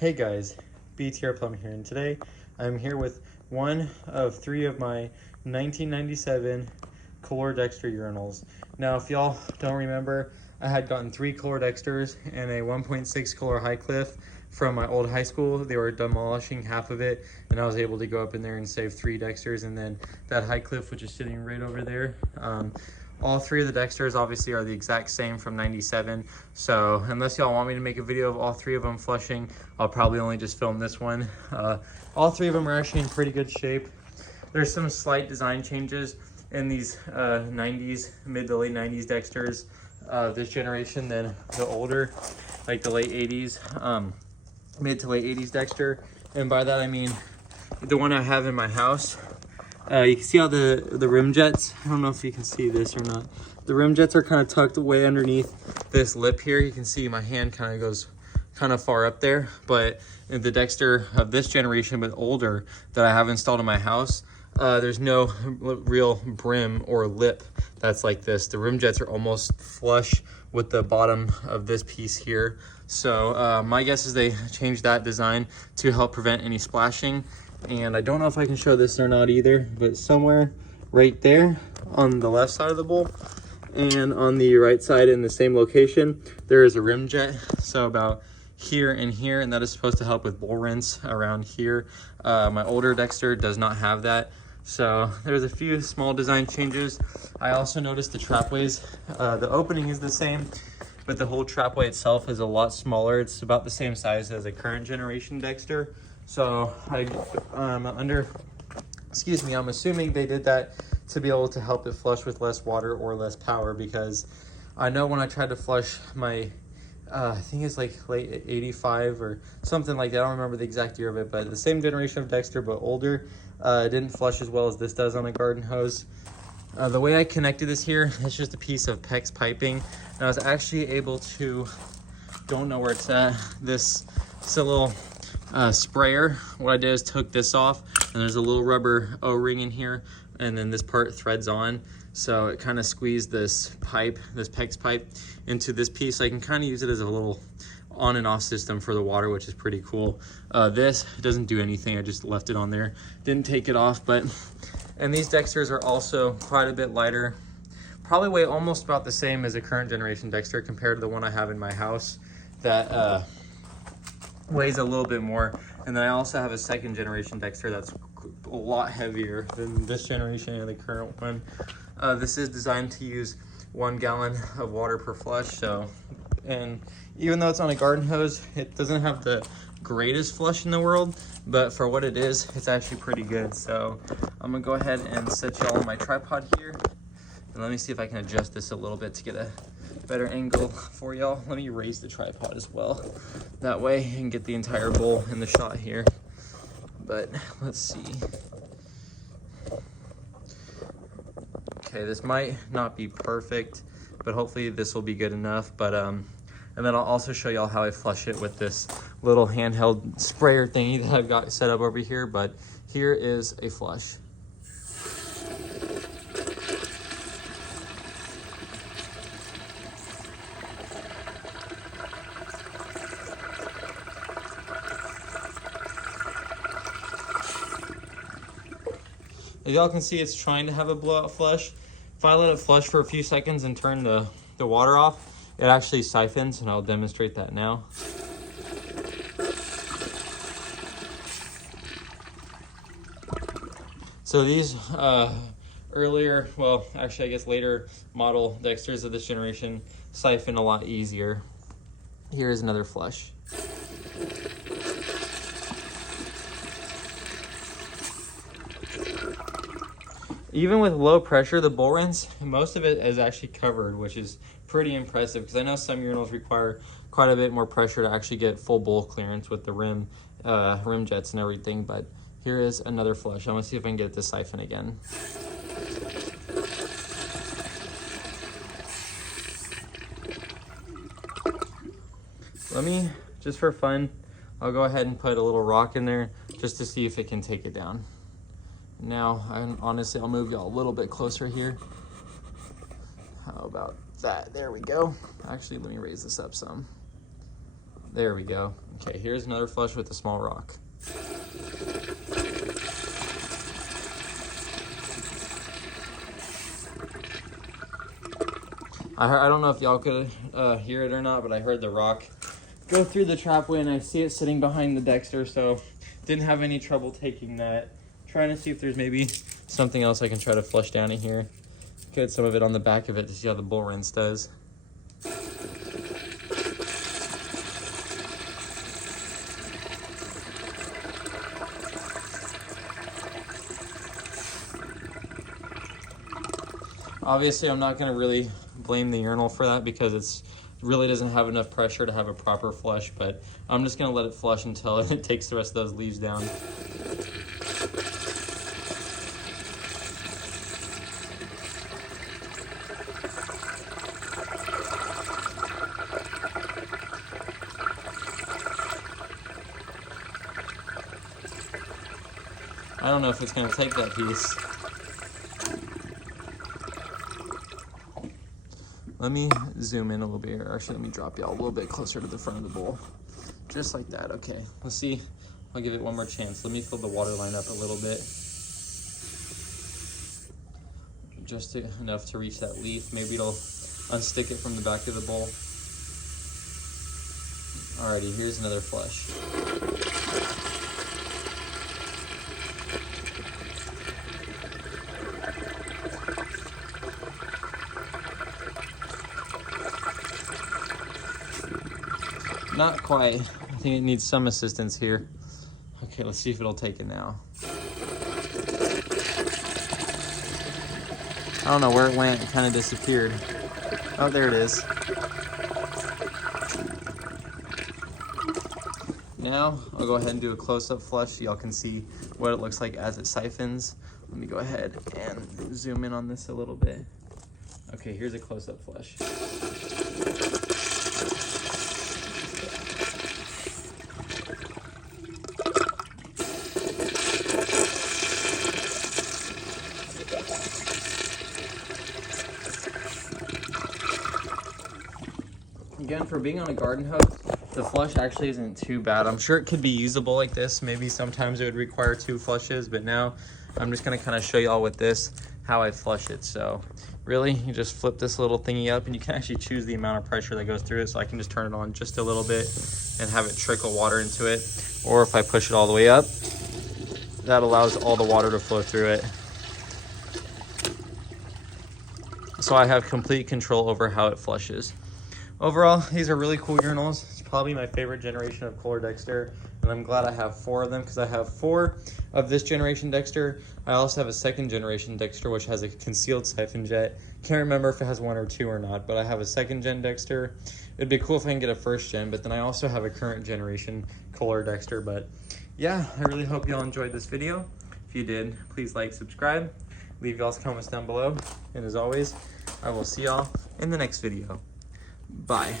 Hey guys, BTR Plumbing here, and today I'm here with one of three of my 1997 Kohler Dexter urinals. Now, if y'all don't remember, I had gotten three Kohler Dexters and a 1.6 Kohler High Cliff from my old high school. They were demolishing half of it, and I was able to go up in there and save three Dexters, and then that High Cliff, which is sitting right over there. All three of the Dexters obviously are the exact same from 97. So unless y'all want me to make a video of all three of them flushing, I'll probably only just film this one. All three of them are actually in pretty good shape. There's some slight design changes in these 90s, mid to late 90s Dexters this generation than the older, like the late 80s, mid to late 80s Dexter. And by that I mean the one I have in my house. You can see how the rim jets, I don't know if you can see this or not. The rim jets are kind of tucked way underneath this lip here. You can see my hand kind of goes kind of far up there, but in the Dexter of this generation but older that I have installed in my house, there's no real brim or lip that's like this. The rim jets are almost flush with the bottom of this piece here. So my guess is they changed that design to help prevent any splashing. And I don't know if I can show this or not either, but somewhere right there on the left side of the bowl and on the right side in the same location, there is a rim jet. So about here and here, and that is supposed to help with bowl rinse around here. My older Dexter does not have that. So there's a few small design changes. I also noticed the trapways. The opening is the same, but the whole trapway itself is a lot smaller. It's about the same size as a current generation Dexter. So I'm assuming they did that to be able to help it flush with less water or less power, because I know when I tried to flush my, I think it's like late 85 or something like that. I don't remember the exact year of it, but the same generation of Dexter, but older, it didn't flush as well as this does on a garden hose. The way I connected this here, it's just a piece of PEX piping. And I was actually able to, don't know where it's at, this is a little sprayer. What I did is took this off, and there's a little rubber O-ring in here, and then this part threads on. So it kind of squeezed this pipe, this PEX pipe, into this piece. So I can kind of use it as a little on and off system for the water, which is pretty cool. This doesn't do anything. I just left it on there. Didn't take it off, and these Dexters are also quite a bit lighter. Probably weigh almost about the same as a current generation Dexter compared to the one I have in my house that weighs a little bit more. And then I also have a second generation Dexter that's a lot heavier than this generation and the current one. This is designed to use 1 gallon of water per flush. So, and even though it's on a garden hose, it doesn't have the greatest flush in the world, but for what it is, it's actually pretty good. So I'm gonna go ahead and set y'all on my tripod here, and let me see if I can adjust this a little bit to get a better angle for y'all. Let me raise the tripod as well. That way I can get the entire bowl in the shot here. But let's see. Okay, this might not be perfect, but hopefully this will be good enough. But and then I'll also show y'all how I flush it with this little handheld sprayer thingy that I've got set up over here. But here is a flush. As y'all can see, it's trying to have a blowout flush. If I let it flush for a few seconds and turn the water off, it actually siphons, and I'll demonstrate that now. So these earlier, well, actually I guess later model Dexters of this generation siphon a lot easier. Here's another flush. Even with low pressure, the bowl rinse, most of it is actually covered, which is pretty impressive, because I know some urinals require quite a bit more pressure to actually get full bowl clearance with the rim jets and everything. But here is another flush. I'm gonna see if I can get it to siphon again. Let me, just for fun, I'll go ahead and put a little rock in there just to see if it can take it down. Now, honestly, I'll move y'all a little bit closer here. How about that? There we go. Actually, let me raise this up some. There we go. Okay, here's another flush with a small rock. I don't know if y'all could hear it or not, but I heard the rock go through the trapway, and I see it sitting behind the Dexter, so didn't have any trouble taking that. Trying to see if there's maybe something else I can try to flush down in here. Get some of it on the back of it to see how the bull rinse does. Obviously, I'm not going to really blame the urinal for that because it really doesn't have enough pressure to have a proper flush, but I'm just going to let it flush until it takes the rest of those leaves down. I don't know if it's going to take that piece. Let me zoom in a little bit, or actually let me drop y'all a little bit closer to the front of the bowl. Just like that, okay. Let's see, I'll give it one more chance. Let me fill the water line up a little bit. Just enough to reach that leaf. Maybe it'll unstick it from the back of the bowl. Alrighty, here's another flush. Not quite. I think it needs some assistance here. Okay, let's see if it'll take it now. I don't know where it went. It kind of disappeared. Oh, there it is. Now, I'll go ahead and do a close-up flush so y'all can see what it looks like as it siphons. Let me go ahead and zoom in on this a little bit. Okay, here's a close-up flush. Again, for being on a garden hose, the flush actually isn't too bad. I'm sure it could be usable like this. Maybe sometimes it would require 2 flushes, but now I'm just gonna kind of show y'all with this how I flush it. So really, you just flip this little thingy up and you can actually choose the amount of pressure that goes through it. So I can just turn it on just a little bit and have it trickle water into it. Or if I push it all the way up, that allows all the water to flow through it. So I have complete control over how it flushes. Overall, these are really cool urinals. It's probably my favorite generation of Kohler Dexter, and I'm glad I have 4 of them because I have 4 of this generation Dexter. I also have a 2nd generation Dexter, which has a concealed siphon jet. Can't remember if it has 1 or 2 or not, but I have a 2nd gen Dexter. It'd be cool if I can get a 1st gen, but then I also have a current generation Kohler Dexter. But yeah, I really hope y'all enjoyed this video. If you did, please like, subscribe, leave y'all's comments down below, and as always, I will see y'all in the next video. Bye.